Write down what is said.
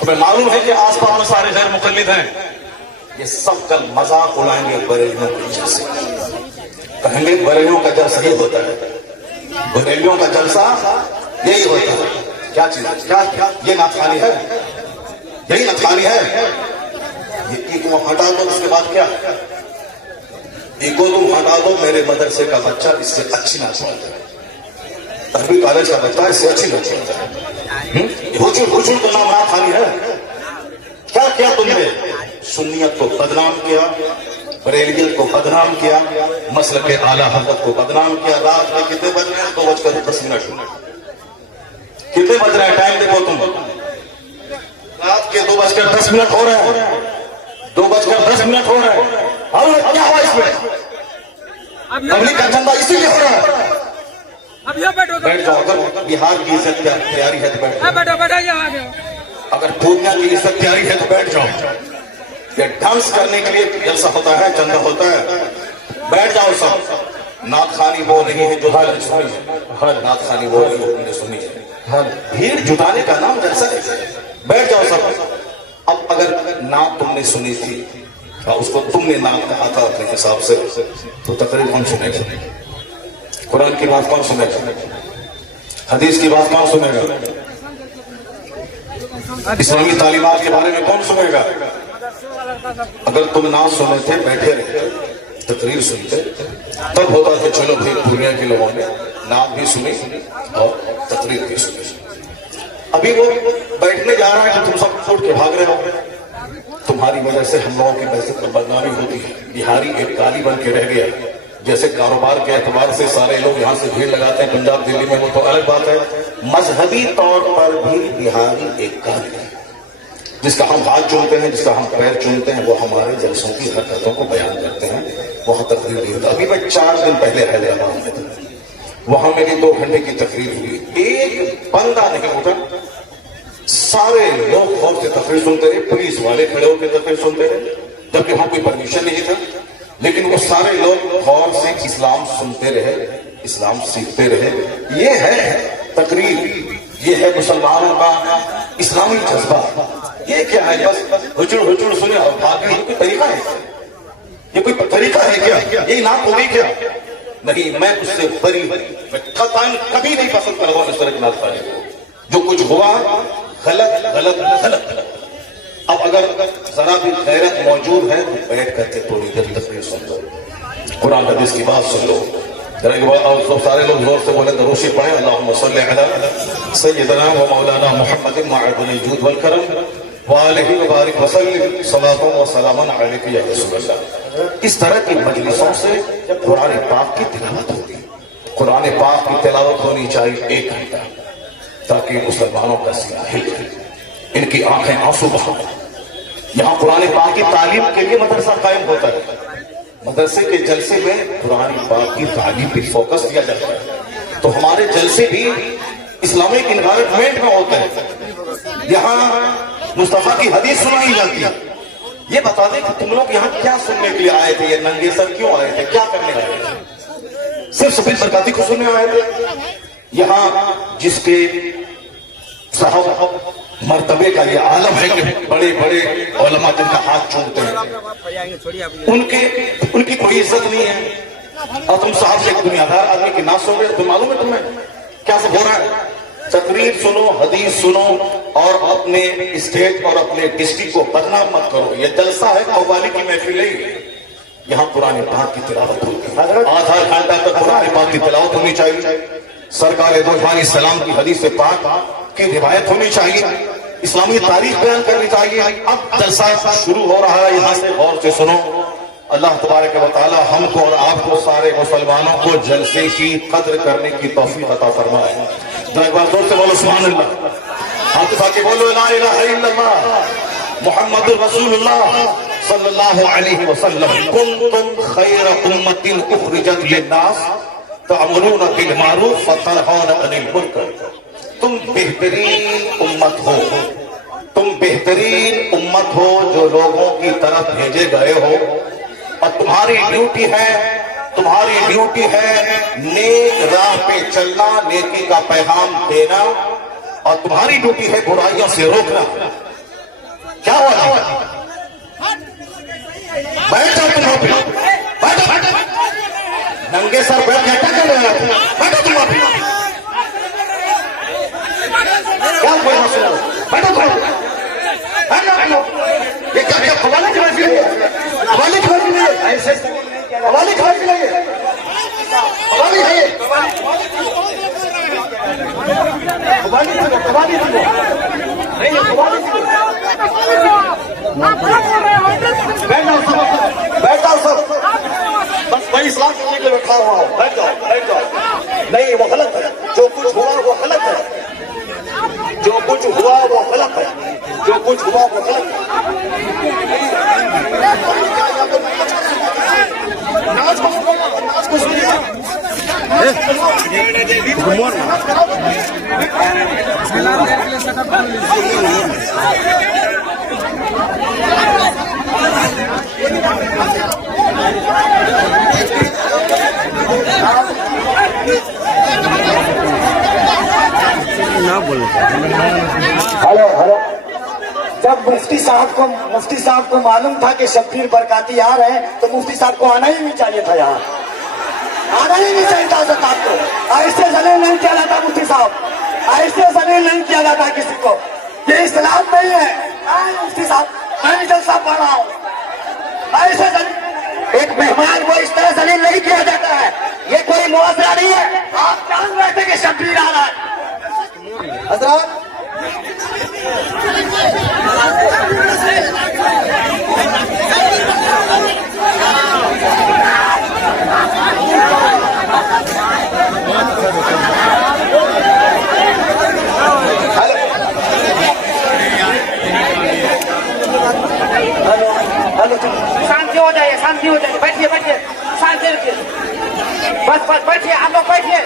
تمہیں معلوم ہے کہ آس پاس میں سارے غیر مقلد ہیں، یہ سب کل مذاق اڑائیں گے بریلیوں کے جلسے، کہیں گے بریلیوں کا جلسہ یہ ہوتا ہے، بریلیوں کا جلسہ یہی ہوتا ہے۔ کیا چیز کیا یہ ناتخوانی ہے؟ یہی ناتخوانی ہے؟ یہ ایگو ہٹا دو، اس کے بعد کیا؟ ایگو تم ہٹا دو، میرے مدرسے کا بچہ اس سے اچھی نہ چاہتا ہے، تربی کالج کا بچہ اس سے اچھی نہ چاہتا ہے۔ حجر کا نام ناتخوانی ہے؟ کیا کیا تم نے؟ سنیت کو بدنام کیا، بریلیت کو بدنام کیا، مسلک اعلیٰ حضرت کو بدنام کیا۔ رات میں کتنے بج رہے ہیں؟ 2:10۔ کتنے بج رہے ہیں؟ ٹائم دیکھو تم، رات کے 2:10 ہو رہے ہیں، 2:10 ہو رہے ہیں۔ اور کیا ہوا اس میں؟ پبلک کا چندہ اسی لیے ہو رہا ہے۔ بیٹھ جاؤ، اگر بہار کی عزت تیاری ہے تو بیٹھ جاؤ، اگر پورنیا کی عزت تیاری ہے تو بیٹھ جاؤ۔ یہ ڈانس کرنے کے لیے جلسہ ہوتا ہے، چندہ ہوتا ہے، بیٹھ جاؤ سب۔ ناتخوانی وہ نہیں ہے جو ہر سنی ہے، ہر ناتخوانی وہ نہیں ہے جو سنی ہے، ہر بھیڑ جٹانے کا نام جلسہ ہے۔ بیٹھ جاؤ سب۔ اب اگر نعت تم نے سنی تھی اور اس کو تم نے نعت کہا تھا اپنے حساب سے، تو تقریر کون سنے گا؟ قرآن کی بات کون سنے گا؟ حدیث کی بات کون سنے گا؟ اسلامی تعلیمات کے بارے میں کون سنے گا؟ اگر تم نعت سنے تھے، بیٹھے رہتے، تقریر سنتے، تب ہوتا کہ چلو پھر دنیا کے لوگوں نے نعت بھی سنی اور تقریر بھی سنی۔ ابھی وہ بیٹھنے جا رہا ہے کہ تم سب چھوڑ کے بھاگ رہے ہو۔ تمہاری وجہ سے ہم لوگوں کی بحثیت پر بدنامی ہوتی ہے۔ بہاری ایک کالی بن کے رہ گیا، جیسے کاروبار کے اعتبار سے سارے لوگ یہاں سے بھیڑ لگاتے ہیں پنجاب دلی میں، وہ تو الگ بات ہے، مذہبی طور پر بھی بہاری ایک کالی ہے، جس کا ہم ہاتھ چومتے ہیں، جس کا ہم پیر چومتے ہیں، وہ ہمارے جلسوں کی حرکتوں کو بیان کرتے ہیں، وہاں تقریر نہیں ہوتا۔ ابھی میں 4 دن پہلے حیدرآباد میں تھا، وہاں میری 2 گھنٹے کی تقریر ہوئی، ایک بندہ نہیں اٹھا، سارے لوگ غور سے تقریر سنتے رہے، پولیس والے کھڑے ہو کے تقریر سنتے رہے، جبکہ وہاں کوئی پرمیشن نہیں تھا، لیکن وہ سارے لوگ غور سے اسلام سنتے رہے، اسلام سیکھتے رہے۔ یہ ہے تقریر، یہ ہے مسلمانوں کا اسلامی جذبہ۔ یہ کیا ہے؟ بس ہچڑ سنے اور بھاگنے، یہ کوئی طریقہ ہے؟ یہ کوئی طریقہ ہے کیا؟ یہ نعت ہوگی کیا؟ نہیں، میں اس سے بری، میں قطعاً کبھی نہیں پسند کروں گا اس طرح کی نعت پڑھنے کو۔ جو کچھ ہوا غلط غلط غلط۔ اب اگر ذرا بھی غیرت موجود ہے تو بیٹھ کر کے تھوڑی دیر تقریر سن لو، قرآن حدیث کی بات سن لو۔ سارے لوگ زور سے بولے دروشی پڑھیں، اللہم صلی علی سیدنا و مولانا محمد معدن الجود والکرم وآلہ وبارک وسلم صلاۃ و سلام علیک یا رسول اللہ۔ اس طرح کی مجلسوں سے قرآن پاک کی تلاوت ہوتی، قرآن پاک کی تلاوت ہونی چاہیے 1 گھنٹہ، تاکہ مسلمانوں کا سینہ ہل جائے، ان کی آنکھیں آنسو بہائیں۔ یہاں قرآن پاک کی تعلیم کے لیے مدرسہ قائم ہوتا ہے، مدرسے کے جلسے میں قرآن پاک کی تعلیم پہ فوکس دیا جاتا ہے، تو ہمارے جلسے بھی اسلامک انوائرمنٹ میں ہوتے ہیں۔ یہاں مصطفیٰ کی حدیث سنائی جاتی ہے۔ یہ بتا دیں کہ تم لوگ یہاں کیا سننے کے لیے آئے تھے؟ یہ ننگے سر کیوں آئے تھے؟ کیا کرنے آئے تھے؟ صرف سفید برکاتی کو سننے آئے تھے؟ یہاں جس کے صحابہ مرتبے کا یہ عالم ہے کہ بڑے بڑے علماء جن کا ہاتھ چومتے ہیں، ان کی کوئی عزت نہیں ہے، اور تم صاحب سے ایک دنیادار آدمی کی نعت سن رہے، تو معلوم ہے تمہیں کیا سب ہو رہا ہے؟ تقریر سنو، حدیث سنو، اور اپنے اسٹیٹ اور اپنے ڈسٹرکٹ کو بدنام مت کرو۔ یہ جلسہ ہے، قوالی کی محفل نہیں، یہاں قرآن پاک کی تلاوت ہوتی ہے، آدھا گھنٹہ تک قرآن پاک کی تلاوت ہونی چاہیے، سرکار دو جہان السلام کی حدیث پاک کی روایت ہونی چاہیے، اسلامی تاریخ بیان کرنی چاہیے۔ اب جلسہ شروع ہو رہا ہے، یہاں سے غور سے سنو۔ اللہ تبارک و تعالی ہم کو اور آپ کو سارے مسلمانوں کو جلسے کی قدر کرنے کی توفیق عطا فرمائے۔ ایک بار زور سے بولو سبحان اللہ، ہاتھ اٹھا کے بولو لا الہ الا اللہ محمد رسول اللہ صلی اللہ علیہ وسلم۔ کنتم خیر امت اخرجت للناس تأمرون بالمعروف وتنہون عن المنکر۔ تم بہترین امت ہو، تم بہترین امت ہو جو لوگوں کی طرف بھیجے گئے ہو، اور تمہاری ڈیوٹی ہے نیک راہ پہ چلنا، نیکی کا پیغام دینا، اور تمہاری ڈیوٹی ہے برائیوں سے روکنا. کیا ہوا؟ بیٹھ جاؤ تم وہاں پہ. بیٹھو. ننگے سر بیٹھ کے کیا کر رہے ہو؟ بیٹھو تم وہاں پہ. کیا کوئی مسئلہ ہے؟ بیٹھو تم. یہ کیا حوالے کی مرضی ہے؟ حوالے کی مرضی ہے؟ حوالے کی مرضی ہے؟ حوالے ہے یہ؟ بیٹھ جاؤ سب. بس میں اسلام کرنے کے لیے بیٹھا ہوا ہوں. بیٹھ جاؤ بیٹھ جاؤ. نہیں وہ غلط ہے. جو کچھ ہوا وہ غلط ہے. جو کچھ ہوا وہ غلط ہے. جو کچھ ہوا وہ غلط ہے. Hello hello. جب مفتی صاحب کو معلوم تھا کہ شبیر برکاتی آ رہے ہیں تو مفتی صاحب کو آنا ہی نہیں چاہیے تھا. یہاں آنا ہی نہیں چاہیے تھا. آپ کو ایسے ذلیل نہیں کیا جاتا. مفتی صاحب ایسے ذلیل نہیں کیا جاتا کسی کو. یہ اسلام نہیں ہے. مفتی صاحب میں جلسہ پڑھ رہا ہوں. ایسے ایک مہمان کو اس طرح ذلیل نہیں کیا جاتا ہے. یہ کوئی معاشرہ نہیں ہے. آپ جان رہے تھے کہ شبیر آ رہا ہے. حضرات شانتی ہو جائیے. بیٹھیے. شانتی رکھیے. بس بیٹھیے. آپ لوگ بیٹھیے.